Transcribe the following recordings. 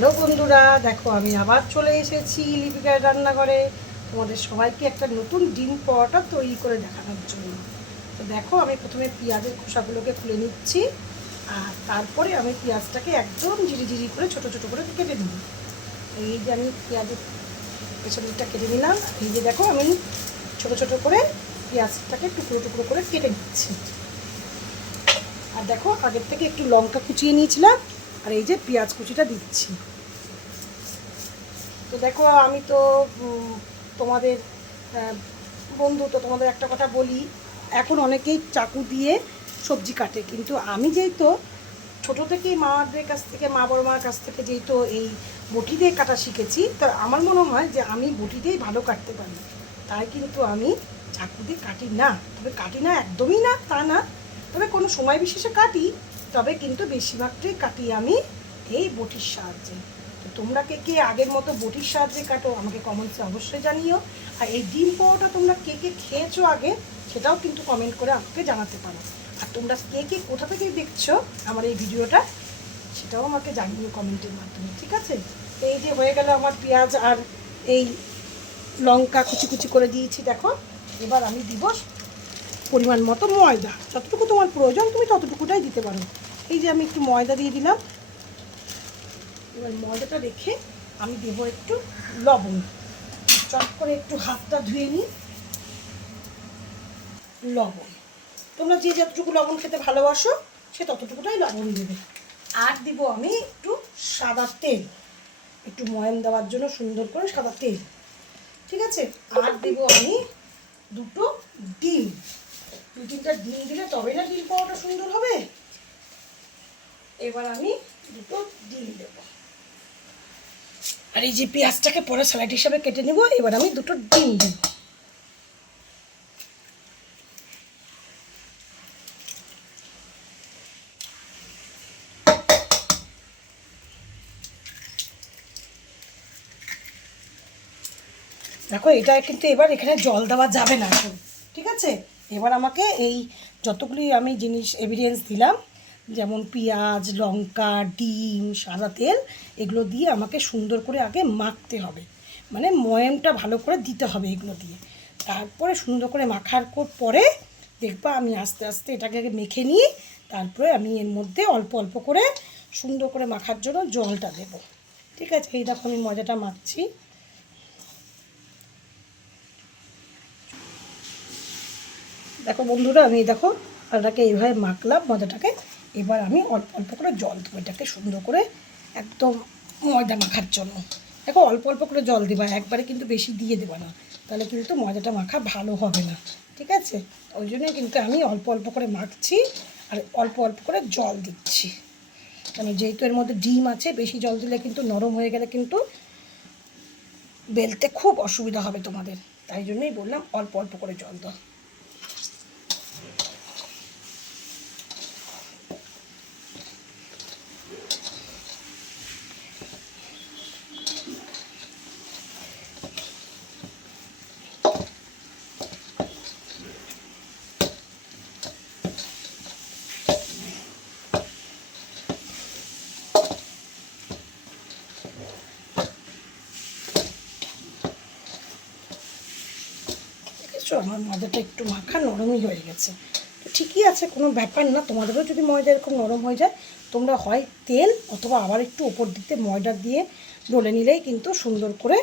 Hello বন্ধুরা, দেখো আমি আবার চলে এসেছি লিপিকার রান্নাঘরে তোমাদের সবাইকে একটা নতুন ডিম পরোটা তৈরি করে দেখানোর জন্য। তো দেখো আমি প্রথমে পেঁয়াজের খোসাগুলোকে খুলে নিচ্ছি, আর তারপরে আমি পেঁয়াজটাকে একদম ঝিরি করে ছোট ছোট করে কেটে নিই। এই যে আমি পেঁয়াজের পেছনটা কেটে নিলাম, এই যে দেখো আমি ছোট ছোট করে পেঁয়াজটাকে টুকরো টুকরো করে কেটে নিচ্ছি। আর দেখো আগের থেকে একটু লঙ্কা কুচিয়ে নিয়েছিলাম, আর এই যে পেঁয়াজ কুচিটা দিচ্ছি। তো দেখো আমি তো তোমাদের বন্ধু, তো তোমাদের একটা কথা বলি, এখন অনেকেই চাকু দিয়ে সবজি কাটে, কিন্তু আমি যেহেতু ছোটো থেকেই মাদের কাছ থেকে, মা বড় মার কাছ থেকে যেহেতু এই বটি দিয়ে কাটা শিখেছি, তো আমার মনে হয় যে আমি বটি দিয়েই ভালো কাটতে পারি। তাই কিন্তু আমি চাকু দিয়ে কাটি না, তবে কাটি না একদমই না তা না, তবে কোনো সময় বিশেষে কাটি, তবে কিন্তু বেশিরভাগটাই কাটি আমি এই বটির সাহায্যে। তো তোমরা কে কে আগের মতো বটির সাহায্যে কাটো আমাকে কমেন্টসে অবশ্যই জানিও। আর এই ডিম পাওয়াটা তোমরা কে কে খেয়েছো আগে, সেটাও কিন্তু কমেন্ট করে আমাকে জানাতে পারো। আর তোমরা কে কে কোথা থেকে দেখছো আমার এই ভিডিওটা, সেটাও আমাকে জানিও কমেন্টের মাধ্যমে, ঠিক আছে? তো এই যে হয়ে গেল আমার পেঁয়াজ আর এই লঙ্কা কুচি কুচি করে দিয়েছি। দেখো এবার আমি দিব পরিমাণ মতো ময়দা, যতটুকু তোমার প্রয়োজন তুমি ততটুকুটাই দিতে পারো। এই যে আমি একটু ময়দা দিয়ে দিলাম। এবার ময়দাটা রেখে আমি দেবো একটু লবণ। চট করে একটু হাতটা ধুয়ে নিই। লবণ তোমরা যে যতটুকু লবণ খেতে ভালোবাসো সে ততটুকুটাই লবণ দেবে। আর দিব আমি একটু সাদা তেল, একটু ময়ান দেওয়ার জন্য সুন্দর করে সাদা তেল, ঠিক আছে? আর দেবো আমি দুটো ডিম। দু তিনটা ডিম দিলে তবে না ডিম পাওয়াটা সুন্দর হবে। এবার আমি দুটো ডিম দেবো, আর এই যে পেঁয়াজটাকে পরে স্যালাড হিসাবে কেটে নেব। এবার আমি দুটো ডিম দেব। দেখো এটা কিন্তু এবার এখানে জল দেওয়া যাবে না এখন, ঠিক আছে? এবার আমাকে এই যতগুলি আমি জিনিস এভিডেন্স দিলাম, যেমন পেঁয়াজ, লঙ্কা, ডিম, সাদা তেল, এগুলো দিয়ে আমাকে সুন্দর করে আগে মাখতে হবে, মানে ময়ামটা ভালো করে দিতে হবে এগুলো দিয়ে। তারপরে সুন্দর করে মাখার পরে দেখবা আমি আস্তে আস্তে এটাকে আগে মেখে নিই, তারপরে আমি এর মধ্যে অল্প অল্প করে সুন্দর করে মাখার জন্য জলটা দেব, ঠিক আছে? এই দেখো আমি ময়দাটা মাখছি। দেখো বন্ধুরা, আমি দেখো আটাটাকে এইভাবে মাখলাম ময়দাটাকে। এবার আমি অল্প অল্প করে জল দেবো এটাকে সুন্দর করে একদম ময়দা মাখার জন্য। দেখো অল্প অল্প করে জল দেবা, একবারে কিন্তু বেশি দিয়ে দেবা না, তাহলে কিন্তু ময়দাটা মাখা ভালো হবে না, ঠিক আছে? ওই জন্যই কিন্তু আমি অল্প অল্প করে মাখছি আর অল্প অল্প করে জল দিচ্ছি, কারণ যেহেতু এর মধ্যে ডিম আছে, বেশি জল দিলে কিন্তু নরম হয়ে গেলে কিন্তু বেলতে খুব অসুবিধা হবে তোমাদের। তাই জন্যই বললাম অল্প অল্প করে জল দাও। আমার ময়দাটা একটু মাখা নরমই হয়ে গেছে, তো ঠিকই আছে, কোনো ব্যাপার না। তোমাদেরও যদি ময়দা এরকম নরম হয়ে যায়, তোমরা হয় তেল অথবা আবার একটু ওপর দিতে ময়দা দিয়ে ডলে নিলেই কিন্তু সুন্দর করে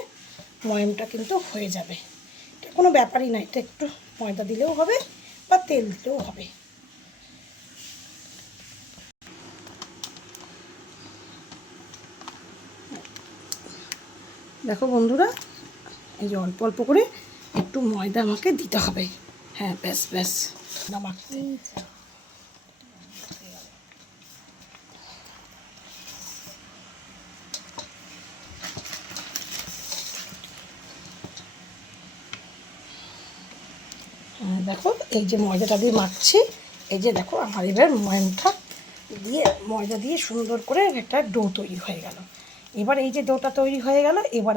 ময়ামটা কিন্তু হয়ে যাবে। এটা কোনো ব্যাপারই না, এটা একটু ময়দা দিলেও হবে বা তেল দিলেও হবে। দেখো বন্ধুরা, এই যে অল্প অল্প করে একটু ময়দা আমাকে দিতে হবে। হ্যাঁ, ব্যাস ব্যাস না মাখতে। দেখো এই যে ময়দাটা দিয়ে মাখছি, এই যে দেখো আমার এবার ময়ামটা দিয়ে ময়দা দিয়ে সুন্দর করে একটা ডো তৈরি হয়ে গেল। এবার এই যে ডোটা তৈরি হয়ে গেল, এবার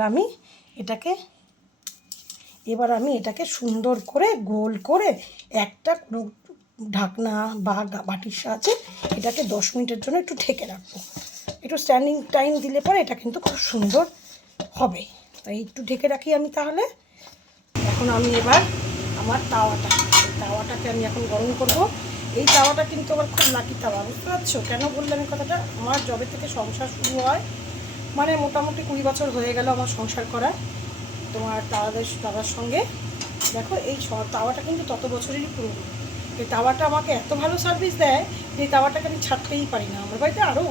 আমি এটাকে সুন্দর করে গোল করে একটা কোনো ঢাকনা বা বাটির সাহায্যে এটাকে 10 মিনিটের জন্য একটু ঢেকে রাখবো। একটু স্ট্যান্ডিং টাইম দিলে পরে এটা কিন্তু খুব সুন্দর হবে। তাই একটু ঢেকে রাখি আমি তাহলে। এখন আমি এবার আমার তাওয়াটাকে আমি এখন গরম করব। এই তাওয়াটা কিন্তু আমার খুব লাকি তাওয়া, বুঝতে পারছো কেন বললাম এই কথাটা? আমার যবে থেকে সংসার শুরু হয়, মানে মোটামুটি 20 বছর হয়ে গেল আমার সংসার করা তোমার দাদার সঙ্গে। দেখো এই তাওয়াটা কিন্তু তত বছরেরই পুরনো। এই তাওয়াটা আমাকে এত ভালো সার্ভিস দেয় যে এই তাওয়াটাকে আমি ছাড়তেই পারি না। আমার বাড়িতে আরও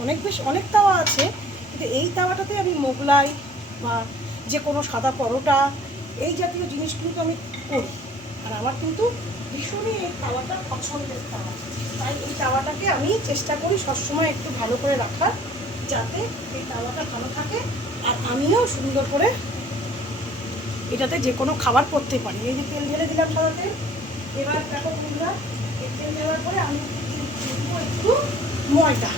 অনেক তাওয়া আছে, কিন্তু এই তাওয়াটাতে আমি মোগলাই বা যে কোনো সাদা পরোটা এই জাতীয় জিনিসগুলো তো আমি করি। আর আমার কিন্তু ভীষণই এই তাওয়াটা পছন্দের তাওয়া। তাই এই তাওয়াটাকে আমি চেষ্টা করি সবসময় একটু ভালো করে রাখার, যাতে এই তাওয়াটা ভালো থাকে আর আমিও সুন্দর করে এটাতে যে কোনো খাবার করতে পারি। এই যে তেল ঢেলে দিলাম সাদা তেল। এবার দেখো বন্ধুরা, এই তেল দেওয়ার পরে আমি একটু ময়দা,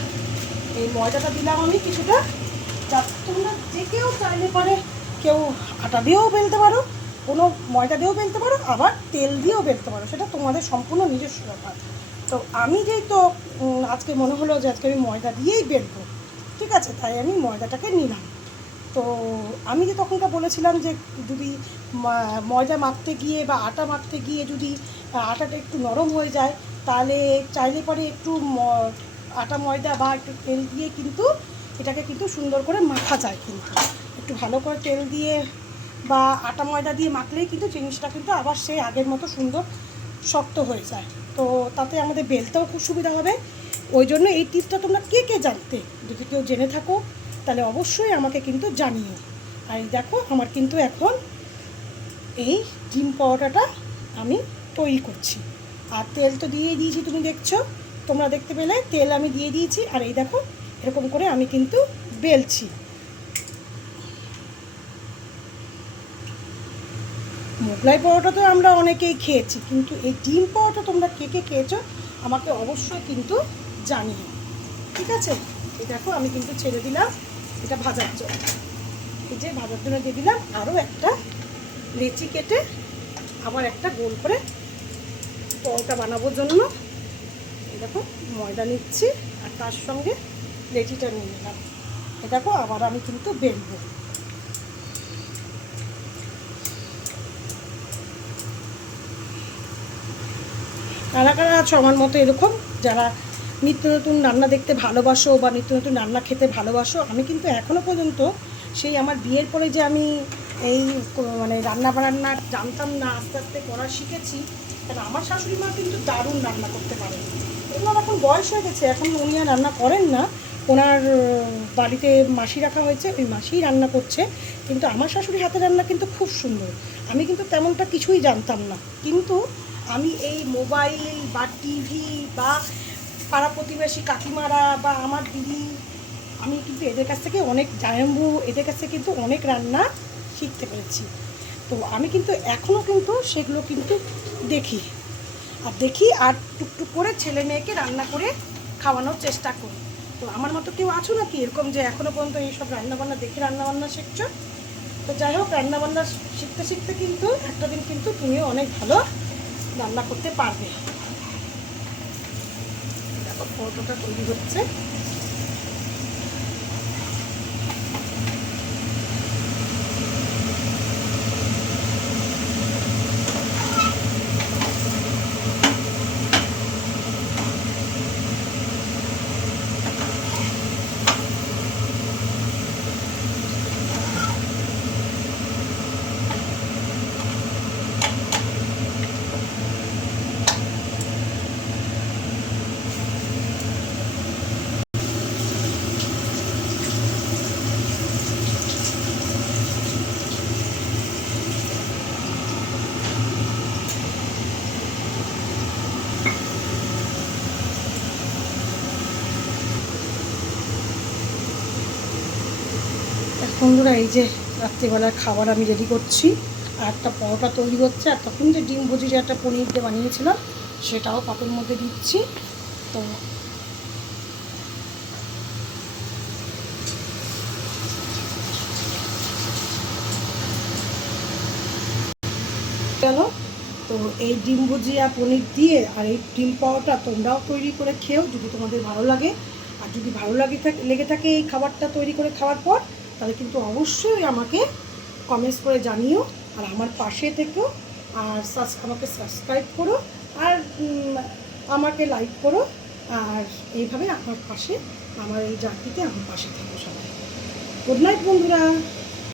এই ময়দাটা দিলাম আমি কিছুটা। যাতে তোমরা যে কেউ চাইলে পারে কেউ আটা দিয়েও বেলতে পারো, কোনো ময়দা দিয়েও বেলতে পারো, আবার তেল দিয়েও বেলতে পারো, সেটা তোমাদের সম্পূর্ণ নিজস্ব ব্যাপার। তো আমি যেই তো আজকে মনে হলো যে আজকে আমি ময়দা দিয়েই বেলবো, ঠিক আছে, তাই আমি ময়দাটাকে নিলাম। তো আমি যে তখনটা বলেছিলাম যে যদি ময়দা মাপতে গিয়ে বা আটা মাপতে গিয়ে যদি আটাটা একটু নরম হয়ে যায়, তাহলে চাইলে পরে একটু আটা ময়দা বা একটু তেল দিয়ে কিন্তু এটাকে কিন্তু সুন্দর করে মাখা যায়। কিন্তু একটু ভালো করে তেল দিয়ে বা আটা ময়দা দিয়ে মাখলেই কিন্তু জিনিসটা কিন্তু আবার সেই আগের মতো সুন্দর শক্ত হয়ে যায়। তো তাতে আমাদের বেলতেও খুব সুবিধা হবে। ওই জন্য এই টিপসটা তোমরা কে কে জানতে, যদি কেউ জেনে থাকো তাহলে অবশ্যই আমাকে কিন্তু জানিও। আর দেখো আমার কিন্তু এখন এই ডিম পরোটাটা আমি তৈরি করছি। আর তেল তো দিয়ে দিয়েছি, তুমি দেখছো, তোমরা দেখতে পেলে তেল আমি দিয়ে দিয়েছি। আর এই দেখো এরকম করে আমি কিন্তু বেলছি। মোগলাই পরোটা তো আমরা অনেকেই খেয়েছি, কিন্তু এই ডিম পরোটা তোমরা কে কে খেয়েছো আমাকে অবশ্যই কিন্তু জানিও, ঠিক আছে? এই দেখো আমি কিন্তু ছেড়ে দিলাম এটা ভাজার জন্য। এই যে ভাজার জন্য দিয়ে দিলাম আরও একটা লেচি কেটে, আবার একটা গোল করে পরোটা বানাবোর জন্য। এই দেখো ময়দা নিচ্ছি আর তার সঙ্গে লেচিটা নিয়ে নিলাম। এ দেখো আবার আমি কিন্তু বেলবো। কারা কারা আছো আমার মতো এরকম, যারা নিত্য নতুন রান্না দেখতে ভালোবাসো বা নিত্য নতুন রান্না খেতে ভালোবাসো? আমি কিন্তু এখনও পর্যন্ত সেই আমার বিয়ের পরে যে আমি এই মানে রান্না বান্না জানতাম না, আস্তে আস্তে করা শিখেছি। কারণ আমার শাশুড়ি মা কিন্তু দারুণ রান্না করতে পারেন। ওনার এখন বয়স হয়ে গেছে, এখন উনি আর রান্না করেন না, ওনার বাড়িতে মাসি রাখা হয়েছে, ওই মাসিই রান্না করছে। কিন্তু আমার শাশুড়ি হাতের রান্না কিন্তু খুব সুন্দর। আমি কিন্তু তেমনটা কিছুই জানতাম না, কিন্তু আমি এই মোবাইল বা টিভি বা পাড়া প্রতিবেশী কাকিমারা বা আমার দিদি, আমি কিন্তু এদের কাছ থেকে অনেক জায়ম্বু, এদের কাছ থেকে কিন্তু অনেক রান্না শিখতে পেরেছি। তো আমি কিন্তু এখনও কিন্তু সেগুলো কিন্তু দেখি আর টুকটুক করে ছেলে মেয়েকে রান্না করে খাওয়ানোর চেষ্টা করি। তো আমার মতো কেউ আছো নাকি এরকম যে এখনও পর্যন্ত এইসব রান্নাবান্না দেখে রান্নাবান্না শিখছো? তো যাই হোক, রান্নাবান্না শিখতে শিখতে কিন্তু একটা দিন কিন্তু তুমিও অনেক ভালো রান্না করতে পারবে। দেখো পরোটাটা তৈরি হচ্ছে। বন্ধুরা এই যে রাত্রিবেলার খাবার আমি রেডি করছি, আর একটা পরোটা তৈরি হচ্ছে, আর তখন যে ডিম ভুজি যে একটা পনির দিয়ে বানিয়েছিলাম সেটাও পাতের মধ্যে দিচ্ছি। তো গেল। তো এই ডিম ভুজিয়া পনির দিয়ে আর এই ডিম পরোটা তোমরাও তৈরি করে খেও যদি তোমাদের ভালো লাগে। আর যদি ভালো লেগে থাকে এই খাবারটা তৈরি করে খাওয়ার পর, তাহলে কিন্তু অবশ্যই আমাকে কমেন্টস করে জানিও, আর আমার পাশে থেকেও, আর আমাকে সাবস্ক্রাইব করো, আর আমাকে লাইক করো, আর এইভাবে আমার পাশে, আমার এই জার্নিতে আমার পাশে থাকো সবাই। গুড নাইট বন্ধুরা।